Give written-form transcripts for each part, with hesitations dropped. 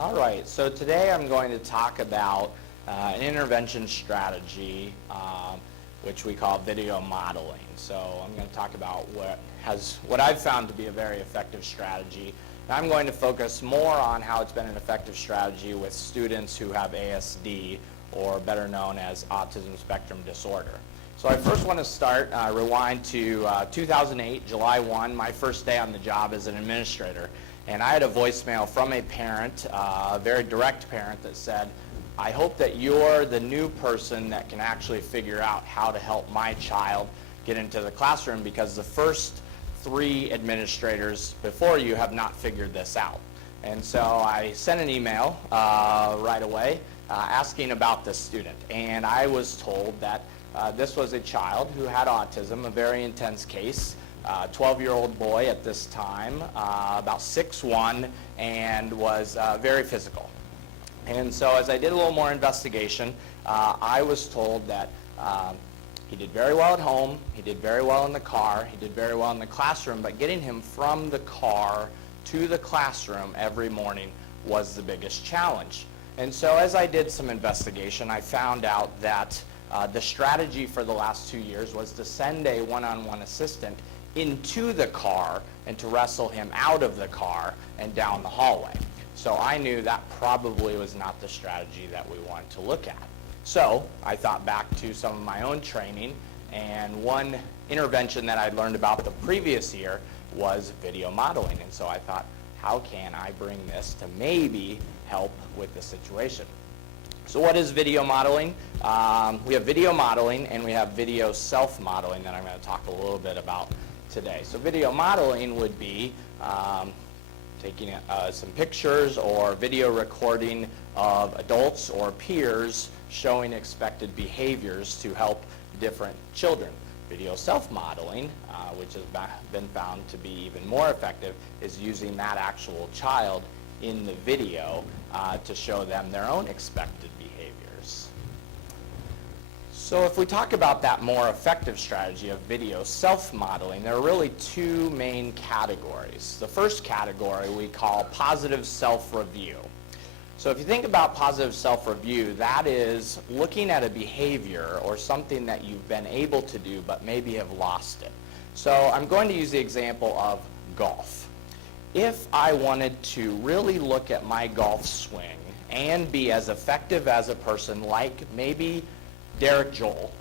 All right, so today I'm going to talk about an intervention strategy which we call video modeling. So I'm going to talk about what I've found to be a very effective strategy. And I'm going to focus more on how it's been an effective strategy with students who have ASD, or better known as autism spectrum disorder. So I first want to rewind to 2008, July 1, my first day on the job as an administrator. And I had a voicemail from a parent, a very direct parent, that said, I hope that you're the new person that can actually figure out how to help my child get into the classroom, because the first 3 administrators before you have not figured this out. And so I sent an email right away asking about this student. And I was told that this was a child who had autism, a very intense case. 12-year-old boy at this time, about 6'1", and was very physical. And so as I did a little more investigation, I was told that he did very well at home, he did very well in the car, he did very well in the classroom, but getting him from the car to the classroom every morning was the biggest challenge. And so as I did some investigation, I found out that the strategy for the last 2 years was to send a one-on-one assistant into the car and to wrestle him out of the car and down the hallway. So I knew that probably was not the strategy that we wanted to look at. So I thought back to some of my own training, and one intervention that I'd learned about the previous year was video modeling. And so I thought, how can I bring this to maybe help with the situation? So what is video modeling? We have video modeling and we have video self-modeling that I'm going to talk a little bit about today. So video modeling would be taking some pictures or video recording of adults or peers showing expected behaviors to help different children. Video self-modeling, which has been found to be even more effective, is using that actual child in the video to show them their own expected behaviors. So if we talk about that more effective strategy of video self-modeling, there are really 2 main categories. The first category we call positive self-review. So if you think about positive self-review, that is looking at a behavior or something that you've been able to do but maybe have lost it. So I'm going to use the example of golf. If I wanted to really look at my golf swing and be as effective as a person like maybe Derek Joel,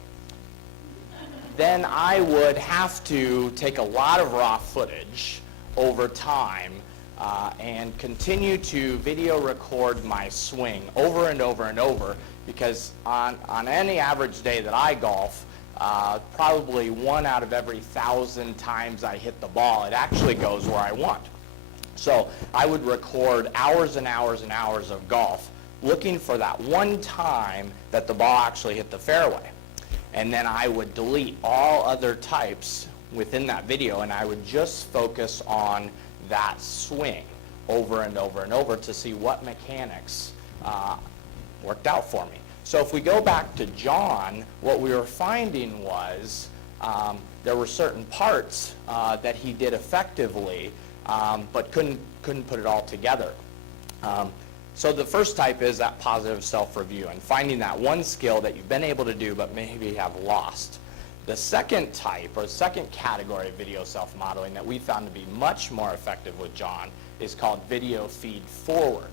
then I would have to take a lot of raw footage over time and continue to video record my swing over and over and over, because on any average day that I golf, probably 1 out of every 1,000 times I hit the ball, it actually goes where I want. So I would record hours and hours and hours of golf looking for that one time that the ball actually hit the fairway. And then I would delete all other types within that video, and I would just focus on that swing over and over and over to see what mechanics worked out for me. So if we go back to John, what we were finding was there were certain parts that he did effectively, but couldn't put it all together. So the first type is that positive self-review and finding that one skill that you've been able to do but maybe have lost. The second type, or second category of video self-modeling that we found to be much more effective with John is called video feed forward.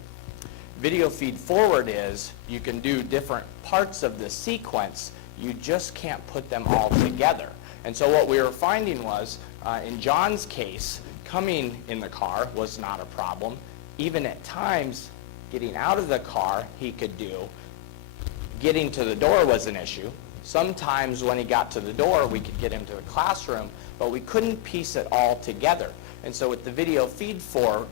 Video feed forward is you can do different parts of the sequence, you just can't put them all together. And so what we were finding was, in John's case, coming in the car was not a problem. Even at times, getting out of the car he could do. Getting to the door was an issue. Sometimes when he got to the door, we could get him to the classroom, but we couldn't piece it all together. And so with the video feed forward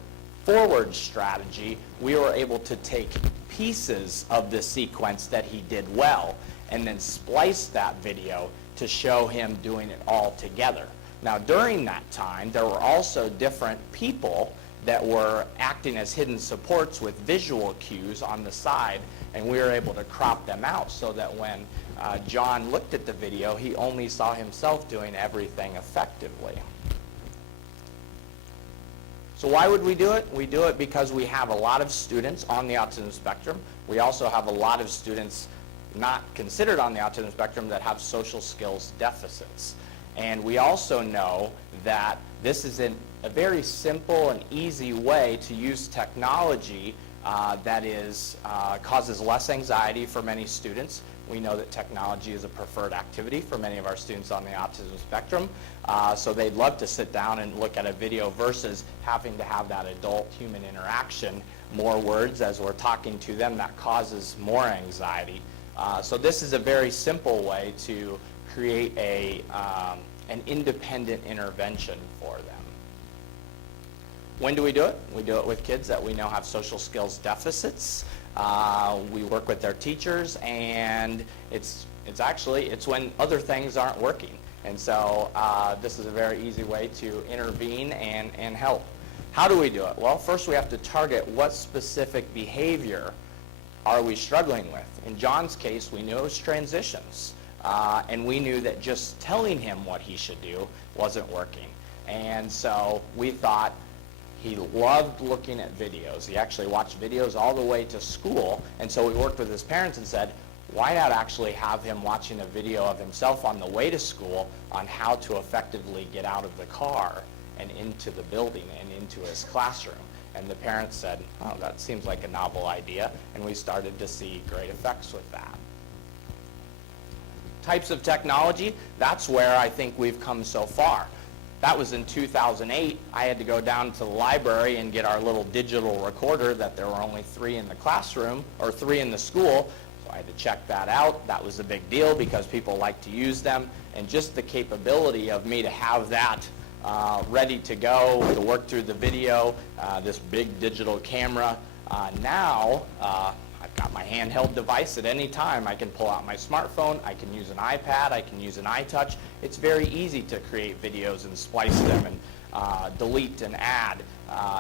strategy, we were able to take pieces of the sequence that he did well and then splice that video to show him doing it all together. Now during that time, there were also different people that were acting as hidden supports with visual cues on the side, and we were able to crop them out so that when John looked at the video, he only saw himself doing everything effectively. So why would we do it? We do it because we have a lot of students on the autism spectrum. We also have a lot of students not considered on the autism spectrum that have social skills deficits. And we also know that this is a very simple and easy way to use technology that causes less anxiety for many students. We know that technology is a preferred activity for many of our students on the autism spectrum. So they'd love to sit down and look at a video versus having to have that adult human interaction, more words as we're talking to them, that causes more anxiety. So this is a very simple way to create an independent intervention for them. When do we do it? We do it with kids that we know have social skills deficits. We work with their teachers, and it's when other things aren't working. And so this is a very easy way to intervene and help. How do we do it? Well, first we have to target what specific behavior are we struggling with. In John's case, we knew it was transitions. And we knew that just telling him what he should do wasn't working. And so we thought he loved looking at videos. He actually watched videos all the way to school. And so we worked with his parents and said, why not actually have him watching a video of himself on the way to school on how to effectively get out of the car and into the building and into his classroom? And the parents said, oh, that seems like a novel idea. And we started to see great effects with that. Types of technology, that's where I think we've come so far. That was in 2008. I had to go down to the library and get our little digital recorder that there were only 3 in the classroom, or 3 in the school. So I had to check that out. That was a big deal because people like to use them. And just the capability of me to have that ready to go, to work through the video, this big digital camera. Now, I've got my handheld device at any time. I can pull out my smartphone, I can use an iPad, I can use an iTouch. It's very easy to create videos and splice them and delete and add.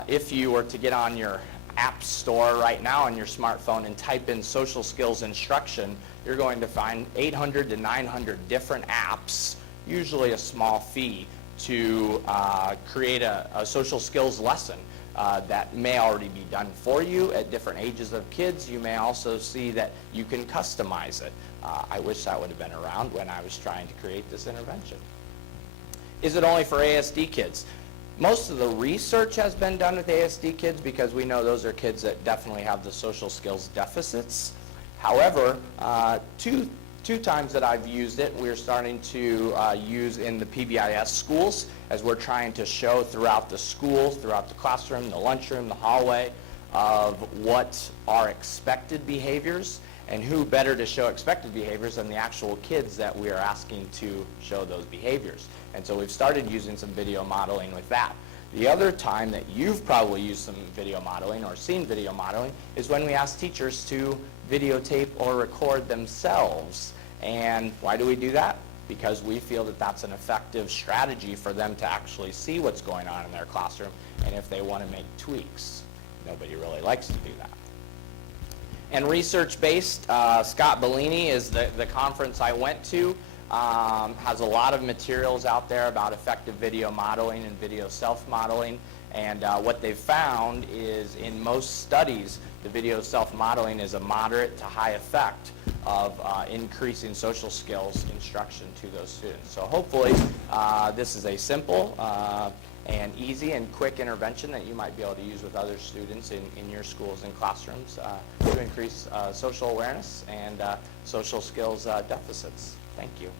If you were to get on your app store right now on your smartphone and type in social skills instruction, you're going to find 800 to 900 different apps, usually a small fee, to create a social skills lesson. That may already be done for you at different ages of kids. You may also see that you can customize it. I wish that would have been around when I was trying to create this intervention. Is it only for ASD kids? Most of the research has been done with ASD kids because we know those are kids that definitely have the social skills deficits. However, two times that I've used it, we're starting to use in the PBIS schools as we're trying to show throughout the schools, throughout the classroom, the lunchroom, the hallway, of what are expected behaviors, and who better to show expected behaviors than the actual kids that we are asking to show those behaviors. And so we've started using some video modeling with that. The other time that you've probably used some video modeling or seen video modeling is when we ask teachers to videotape or record themselves. And why do we do that? Because we feel that that's an effective strategy for them to actually see what's going on in their classroom, and if they want to make tweaks. Nobody really likes to do that. And research-based, Scott Bellini is the conference I went to, has a lot of materials out there about effective video modeling and video self-modeling. And what they've found is in most studies, the video self-modeling is a moderate to high effect of increasing social skills instruction to those students. So hopefully this is a simple and easy and quick intervention that you might be able to use with other students in your schools and classrooms to increase social awareness and social skills deficits. Thank you.